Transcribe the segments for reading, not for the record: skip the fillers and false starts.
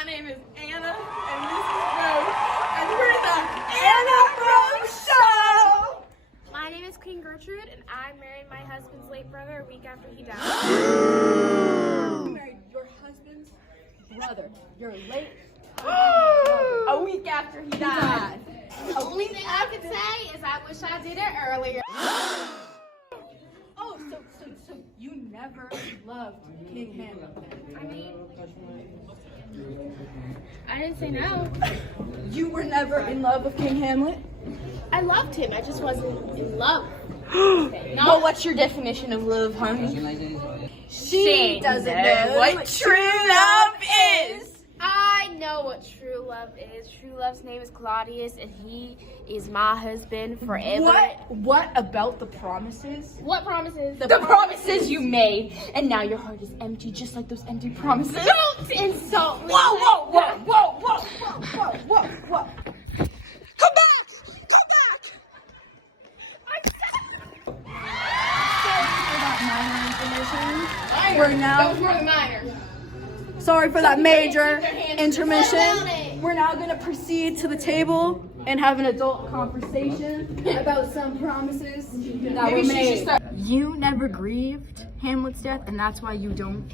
My name is Anna, and this is Rose, and we're the Anna Rose Show! My name is Queen Gertrude, and I married my husband's late brother a week after he died. You married your husband's brother. Your late A week after he died. The only thing I can say is I wish I did it earlier. Oh, so you never loved King Hamlet. I mean, I didn't say no. You were never in love with King Hamlet? I loved him, I just wasn't in love. Well, what's your definition of love, honey? She doesn't know what true love is! I know what true love is. True love's name is Claudius, and he is my husband forever. What about the promises? What promises? The promises you made, and now your heart is empty, just like those empty promises. Don't insult me. Whoa! What? Come back! We're now. That was more than minor. Sorry for that major What about intermission. it? We're now going to proceed to the table and have an adult conversation about some promises that were made. You never grieved Hamlet's death, and that's why you don't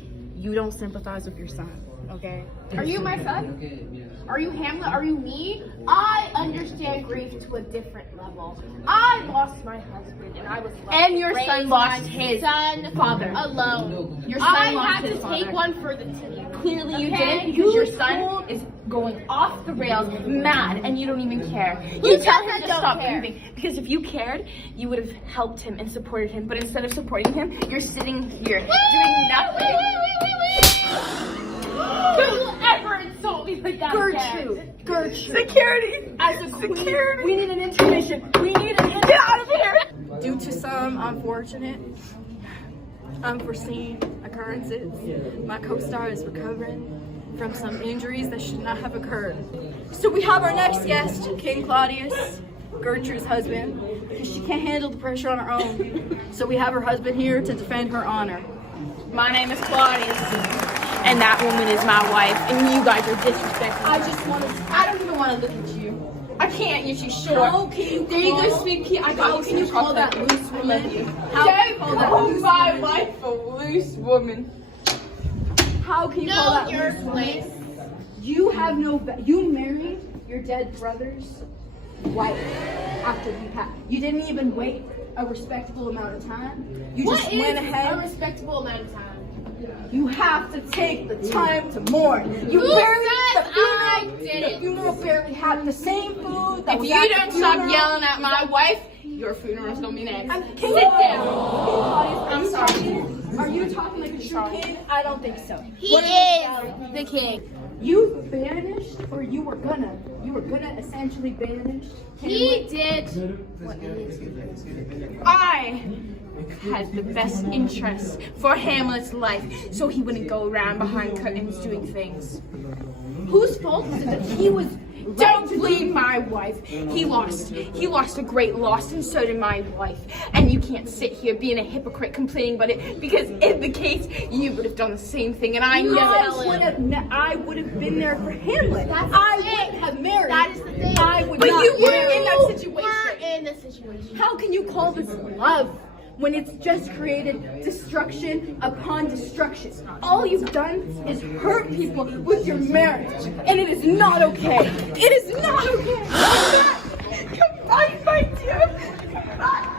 sympathize with your son, okay? Are you my son? Are you Hamlet? Are you me? I understand grief to a different level. I lost my husband, and I was left And your to son raise lost my his son father. alone. Your son I lost had his to father. take one for the team. Clearly you Okay? didn't, because your son is going off the rails, mad, and you don't even care. You tell him to don't stop care? grieving, because if you cared, you would have helped him and supported him. But instead of supporting him, you're sitting here doing nothing. Don't you ever insult me like that again. Gertrude. Security! As a queen, Security! we need an intermission. Get out of here! Due to some unfortunate, unforeseen occurrences, my co-star is recovering from some injuries that should not have occurred. So we have our next guest, King Claudius, Gertrude's husband, because she can't handle the pressure on her own. So we have her husband here to defend her honor. My name is Claudius, and that woman is my wife, and you guys are disrespectful. I don't even want to look at you. I can't, you're too short. How can you There you go, call- sweet pea. How can you call that loose woman? How can you call that Don't loose call my woman? wife a loose woman. How can you call Know that your loose woman? place. You have no. You married your dead brother's wife after he passed. You didn't even wait a respectable amount of time. You What just is went a ahead. respectable amount of time? You have to take the time to mourn. You Who barely. says The I funeral, did the it? funeral barely had the same food. That If was you at the don't stop funeral. yelling at my wife, your funeral's gonna be next. King Sit down. Claudius, I'm sorry. Are you talking like a true king? I don't think so. He is the king. You banished, or you were gonna essentially banish. He did. I had the best interests for Hamlet's life, so he wouldn't go around behind curtains doing things. Whose fault is it that he was? Don't blame my wife. He lost a great loss, and so did my wife. And you can't sit here being a hypocrite complaining about it, because in the case, you would have done the same thing, and I know I it. would have been there for Hamlet. That's the I thing. would have married. That is the thing. I would But not you weren't marry. in that You situation. were in the situation. How can you call this love when it's just created destruction upon destruction? All you've done is hurt people with your marriage, and it is not okay. It is not okay. Come back, my dear. Come back.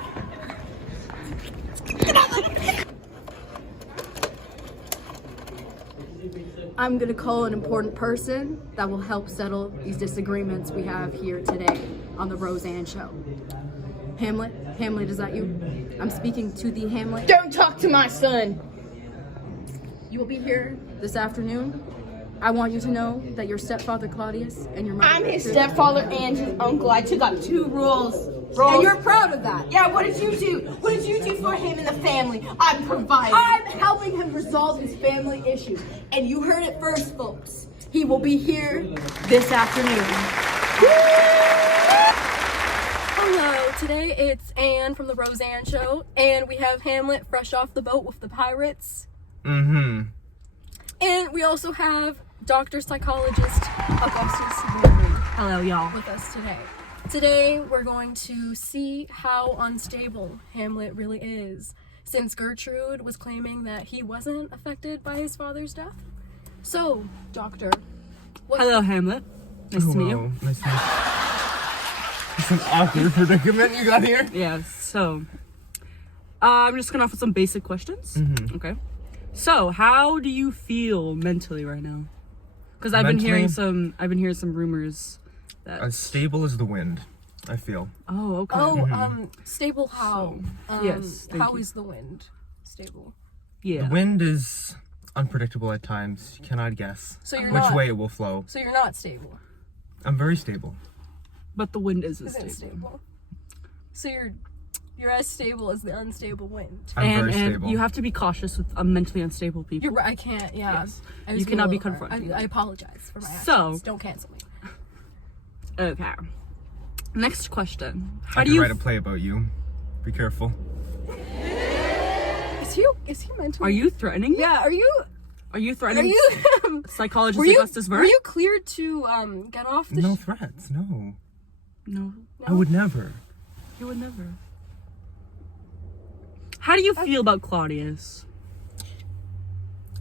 I'm gonna call an important person that will help settle these disagreements we have here today on the ROSE&ANNE show. Hamlet, is that you? I'm speaking to the Hamlet. Don't talk to my son. You will be here this afternoon. I want you to know that your stepfather Claudius and your mother I'm his Gertrude- stepfather and his uncle. I took up 2 roles. And you're proud of that. Yeah, what did you do? What did you do for him and the family? I'm providing. I'm helping him resolve his family issues. And you heard it first, folks. He will be here this afternoon. Hello, today it's Anne from the ROSE&ANNE show, and we have Hamlet fresh off the boat with the pirates. Mm-hmm. And we also have Dr. Psychologist Augustis Hello, y'all. with us today. Today, we're going to see how unstable Hamlet really is, since Gertrude was claiming that he wasn't affected by his father's death. So, Doctor, Hello, Hamlet. Nice to meet you. Nice to meet you. It's an awkward predicament you got here. Yeah, so I'm just gonna offer some basic questions. Okay. So, how do you feel mentally right now? Because I've been hearing some rumors that As stable as the wind, I feel. Oh, okay. stable how? yes, thank How you. is the wind stable? Yeah. The wind is unpredictable at times. You cannot guess So you're which not- way it will flow. So you're not stable. I'm very stable. But the wind isn't Isn't stable. stable. So you're as stable as the unstable wind. I'm very And stable. you have to be cautious with mentally unstable people. You're right. I can't. Yeah. Yes. I was You being cannot a be little hard. confronted. I apologize for my actions. So- Don't cancel me. Okay. Next question. I How do can you write a play about you. Be careful. Is he mentally? Are you threatening me? Yeah. Are you? Are you Are threatening you? psychologist were you? Augustis Vern? Were you cleared to get off the? No threats. No. No, I would never. you would never. How do you feel about Claudius?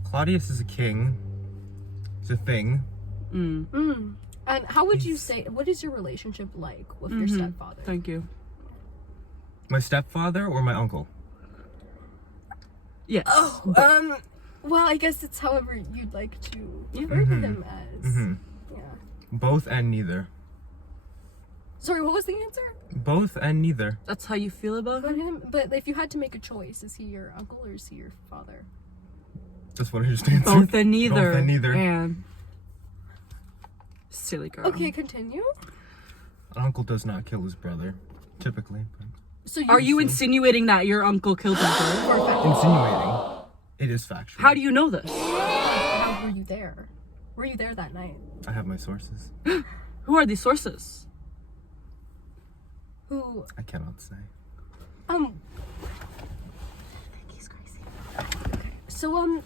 Claudius is a king. He's a thing. And how would you say? What is your relationship like with your stepfather? Thank you. My stepfather or my uncle? Yes. Well, I guess it's however you'd like to refer to him as. Yeah. Both and neither. Sorry, what was the answer? Both and neither. That's how you feel about About him? him? But if you had to make a choice, is he your uncle or is he your father? That's what I just answered. Both and neither. Both and neither. And silly girl. Okay, continue. An uncle does not kill his brother, typically. But So Are you insinuating that your uncle killed his brother? insinuating. It is factual. How do you know this? How were you there? Were you there that night? I have my sources. Who are these sources? Who? I cannot say. He's crazy. Okay, so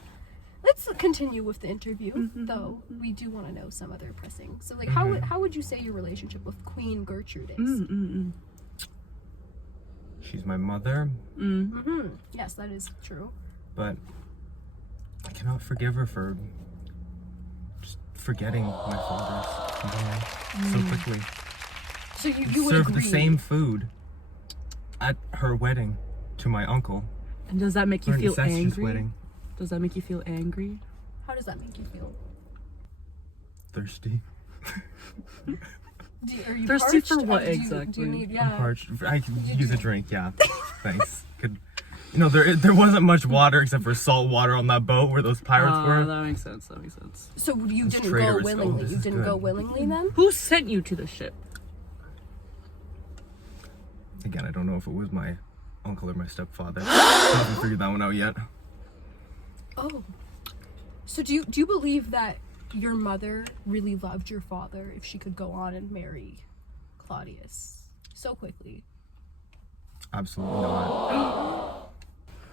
let's continue with the interview. Though we do want to know some other pressing. So like, how would you say your relationship with Queen Gertrude is? She's my mother, Yes, that is true. but I cannot forgive her for just forgetting my father's man so quickly. So you would Served agree. the same food at her wedding to my uncle. And does that make you Her feel incestuous angry? wedding. Does that make you feel angry? How does that make you feel? Thirsty. Are you Thirsty parched? for what Do you exactly? need? I'm Yeah. parched. I can use a drink, yeah. Thanks. Could. There wasn't much water except for salt water on that boat where those pirates were. That makes sense. That makes sense. So you This didn't traitor go is full. willingly. This You is didn't go good. willingly then. Who sent you to the ship? Again, I don't know if it was my uncle or my stepfather. I haven't figured that one out yet. Oh. So do you believe that your mother really loved your father if she could go on and marry Claudius so quickly? Absolutely not.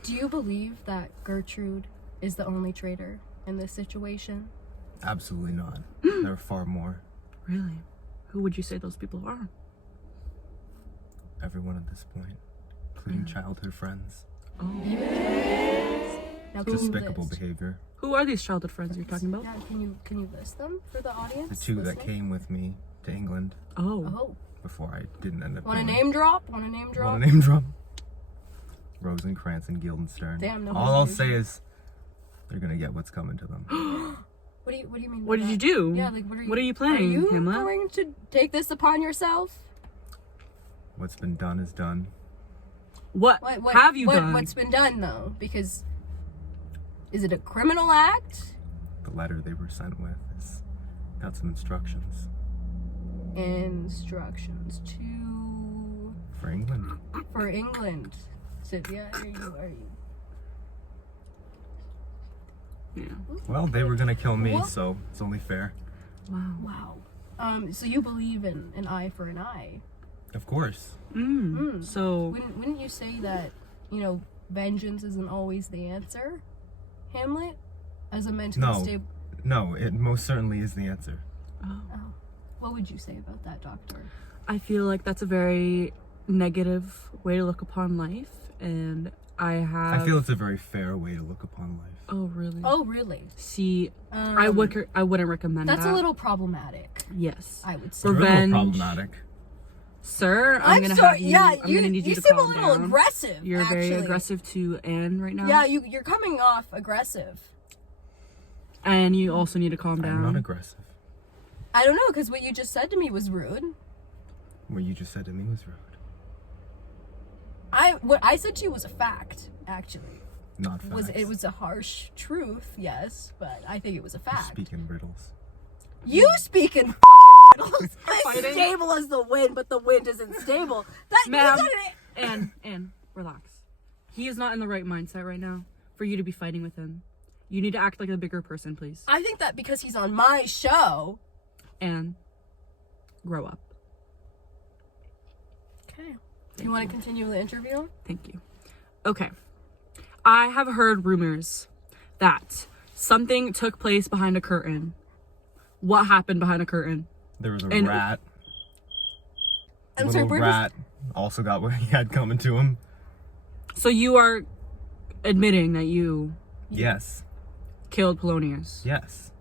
Do you believe that Gertrude is the only traitor in this situation? Absolutely not. There are far more. Really? Who would you say those people are? Everyone at this point, including childhood friends. Now, can you Despicable list? behavior. Who are these childhood friends you're talking about? Yeah, can you list them for the audience? The two that listening? came with me to England Oh. Oh, before I didn't end up want a going. name drop? Want a name drop? Want a name drop? Rosencrantz and Guildenstern. Damn, no All I'll names. say is they're gonna get what's coming to them. What do you mean? by What did that? you do? Yeah, like What are you planning, Are you Hamlet? going to take this upon yourself? What's been done is done. What have you done? What's been done though? Because is it a criminal act? The letter they were sent with has got some instructions Instructions to for England. for England. So yeah, are you? Yeah. Well, they were gonna kill me, What? so it's only fair. Wow. So you believe in an eye for an eye? Of course. So Wouldn't you say that vengeance isn't always the answer, Hamlet? As a mentally No. stable. No, it most certainly is the answer. Oh. What would you say about that, Doctor? I feel like that's a very negative way to look upon life, and I feel it's a very fair way to look upon life. Oh really? Oh, really? See, I wouldn't recommend that. That's a little problematic. Yes. I would say. You're a little Revenge. problematic. Sir, I'm gonna sorry. have you. Yeah, I'm gonna need you to seem calm a little down. aggressive. You're actually. very aggressive to Anne right now. Yeah, you're coming off aggressive. And you also need to calm down. I'm not aggressive. I don't know, because what you just said to me was rude. What you just said to me was rude. What I said to you was a fact, actually. Not facts. It was a harsh truth, yes, but I think it was a You fact. speak in riddles. You speak in riddles. It's Fighting? stable as the wind, but the wind isn't stable. That Ma'am. you gotta- Anne, relax. He is not in the right mindset right now for you to be fighting with him. You need to act like a bigger person, please. I think that because he's on my show. Anne, grow up. Okay. You want to continue the interview? Thank you. Okay. I have heard rumors that something took place behind a curtain. What happened behind a curtain? There was a And- rat. I'm Little sorry, where rat also got what he had coming to him. So you are admitting that you Yes. killed Polonius. Yes.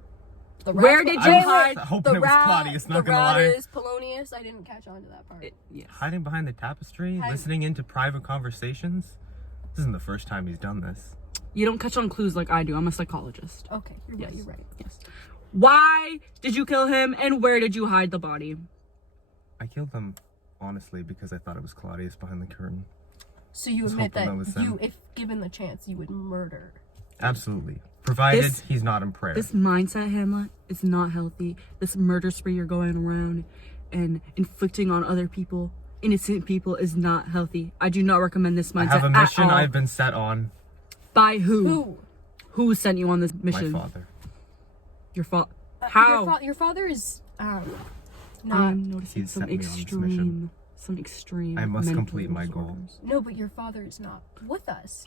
The Where rat- did Wait, you wait, hide? Hoping it was Claudius, not the gonna rat lie. is Polonius. I didn't catch on to that part. Yes. Hiding behind the tapestry, Hide- listening into private conversations. This isn't the first time he's done this. You don't catch on clues like I do. I'm a psychologist. Okay, you're right. Yes. You're right. Yes. Why did you kill him, and where did you hide the body? I killed him, honestly, because I thought it was Claudius behind the curtain. So you was admit hoping that that was you, him. if given the chance, you would murder. Absolutely. Provided This- he's not in prayer. This mindset, Hamlet, is not healthy. This murder spree you're going around and inflicting on other people, innocent people, is not healthy. I do not recommend this I mindset have a mission at all. I've been set on. By who? Who? Who sent you on this mission? My father. Your father. How? Your father is not. I'm noticing He's some sent me on this mission. extreme. I must mental complete my goal. disorders. No, but your father is not with us.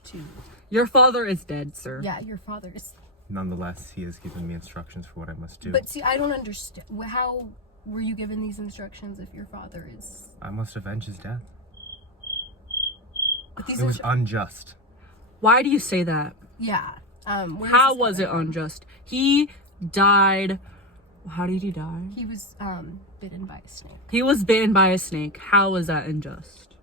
Your father is dead, sir. Yeah, your father is. Nonetheless, he has given me instructions for what I must do. But see, I don't understand. How were you given these instructions if your father is? I must avenge his death. But these It was unjust. Why do you say that? yeah. Where How is this was it coming from? unjust? He died. How did he die? He was bitten by a snake. He was bitten by a snake. How was that unjust?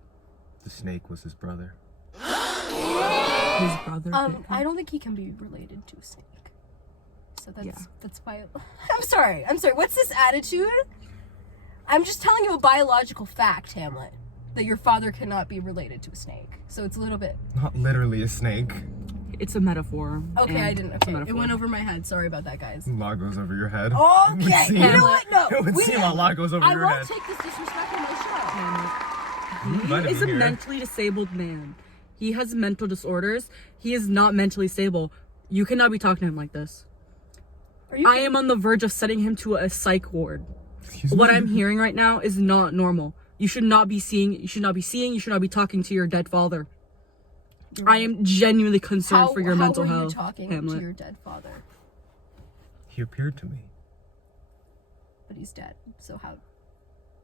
The snake was his brother. His brother. bit him? I don't think he can be related to a snake. So that's Yeah. that's why. I'm sorry. What's this attitude? I'm just telling you a biological fact, Hamlet, that your father cannot be related to a snake. So it's a little bit. Not literally a snake. It's a metaphor. Okay, and I didn't. it's a Okay, it metaphor. went over my head. Sorry about that, guys. Law goes over your head. Okay, seem- you know what? No, It would seem a lot goes over I your won't head. take this disrespect on my show. You invited He is me a here. mentally disabled man. He has mental disorders. He is not mentally stable. You cannot be talking to him like this. Are you? I am on the verge of sending him to a psych ward. Excuse What me? I'm hearing right now is not normal. You should not be seeing, you should not be talking to your dead father. I am genuinely concerned for your mental how were health, you talking Hamlet. to your dead father? He appeared to me. But he's dead. So how?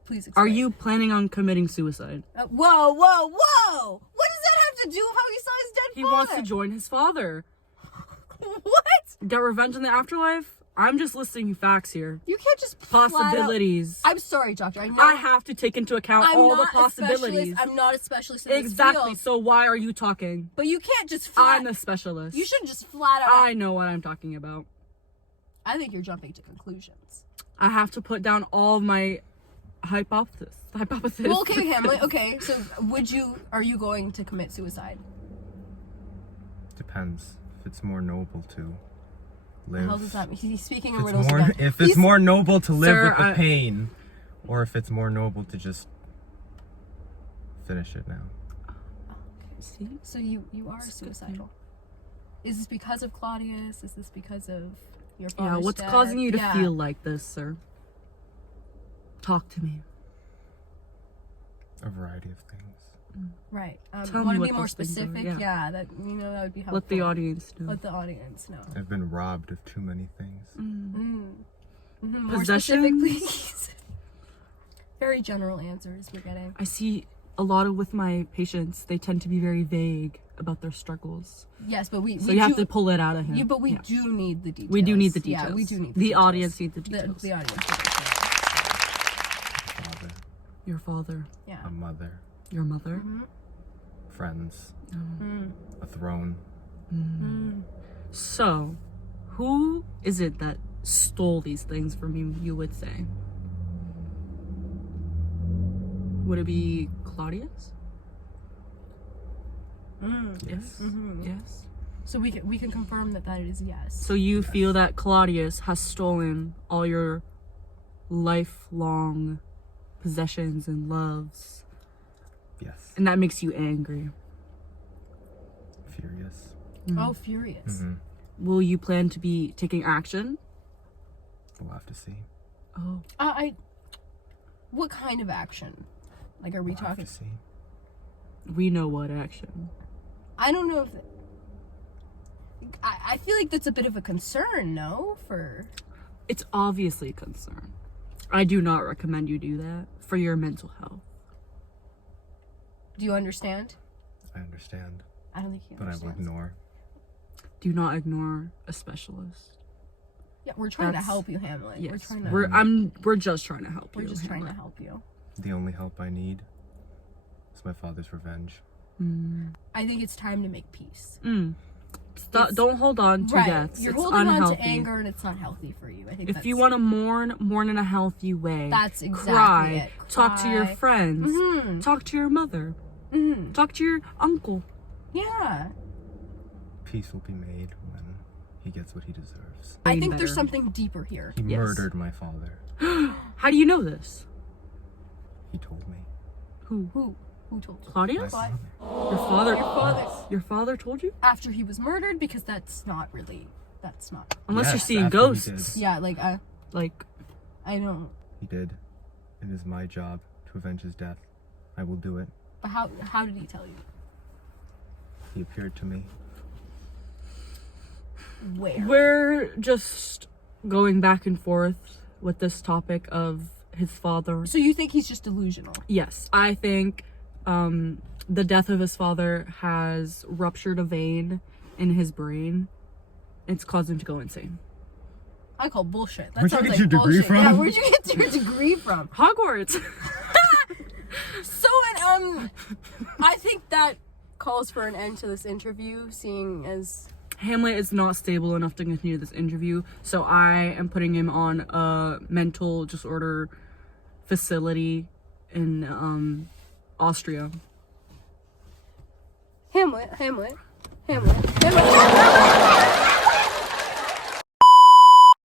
Please Are explain. you planning on committing suicide? Whoa! What does that have to do with how he saw his dead He father? wants to join his father. What? Get revenge in the afterlife? I'm just listing facts here. You can't just flat out- Possibilities. I'm sorry, doctor. I know. I have to take into account I'm all the not a specialist. possibilities. I'm not a specialist in this Exactly. field. So why are you talking? But you can't just flat. I'm a specialist. You shouldn't just flat out. I know what I'm talking about. I think you're jumping to conclusions. I have to put down all of my hypothesis. Well, okay, Hamlet. Okay, so are you going to commit suicide? Depends. If it's more noble to live. How does that mean? He's speaking in If riddles it's more, again. if it's He's- more noble to live Sir, with the I- pain, or if it's more noble to just finish it now. See? So you are suicidal. Is this because of Claudius? Is this because of your father's Yeah, what's death? causing you to Yeah. feel like this, sir? Talk to me. A variety of things. Right. Tell me Want to what be more those things are, specific? yeah. Yeah, that that would be helpful. Let the audience know. Let the audience know. I've been robbed of too many things. More specific, please. Very general answers we're getting. I see a lot of with my patients, they tend to be very vague about their struggles. Yes, but we So you have to pull it out of him. But we do need the details. We do need the details. Yeah, we do need the details. audience needs the details. The audience needs the details. Father, Your father, Yeah. a mother, your mother. friends, a throne. So, who is it that stole these things from you, you would say? Would it be Claudius? Yes. Yes. So we can confirm that is yes. So you feel that Claudius has stolen all your lifelong possessions and loves, Yes. and that makes you angry. Furious. Oh, furious. Will you plan to be taking action? We'll have to see. Oh, What kind of action? Like, are we We'll have talking? to see. we know what action. I don't know if. I feel like that's a bit of a concern, no? For. It's obviously a concern. I do not recommend you do that for your mental health. Do you understand? I understand, I don't think he but I will understands. ignore. Do not ignore a specialist. Yeah, we're trying to That's- help you, Hamlet. Yes, We're trying to. we're just trying to help you. We're just trying to Hamlet. help you. The only help I need is my father's revenge. I think it's time to make peace. Stop, don't hold on to deaths. You're it's holding unhealthy. on to anger, and it's not healthy for you. I think If you want to mourn in a healthy way. That's exactly cry, it. Talk to your Cry. friends. Talk to your mother. Talk to your uncle. Yeah. Peace will be made when he gets what he deserves. I Being think there's better. something deeper here. He Yes. murdered my father. How do you know this? He told me. Who? Who told you? My Claudius? father. Your father? Your father. Your father told you? After he was murdered, because that's not. Unless you're Yes, seeing after he ghosts. did. Yeah, like Like, I don't. He did. It is my job to avenge his death. I will do it. But how did he tell you? He appeared to me. Where? we're just going back and forth with this topic of his father. So you think he's just delusional? Yes, I think the death of his father has ruptured a vein in his brain. It's caused him to go insane. I call bullshit. That Where'd you sounds get like your degree bullshit. from? Yeah, where'd you get your degree from? Hogwarts! So, I think that calls for an end to this interview, seeing as Hamlet is not stable enough to continue this interview, so I am putting him on a mental disorder facility in Austria. Hamlet.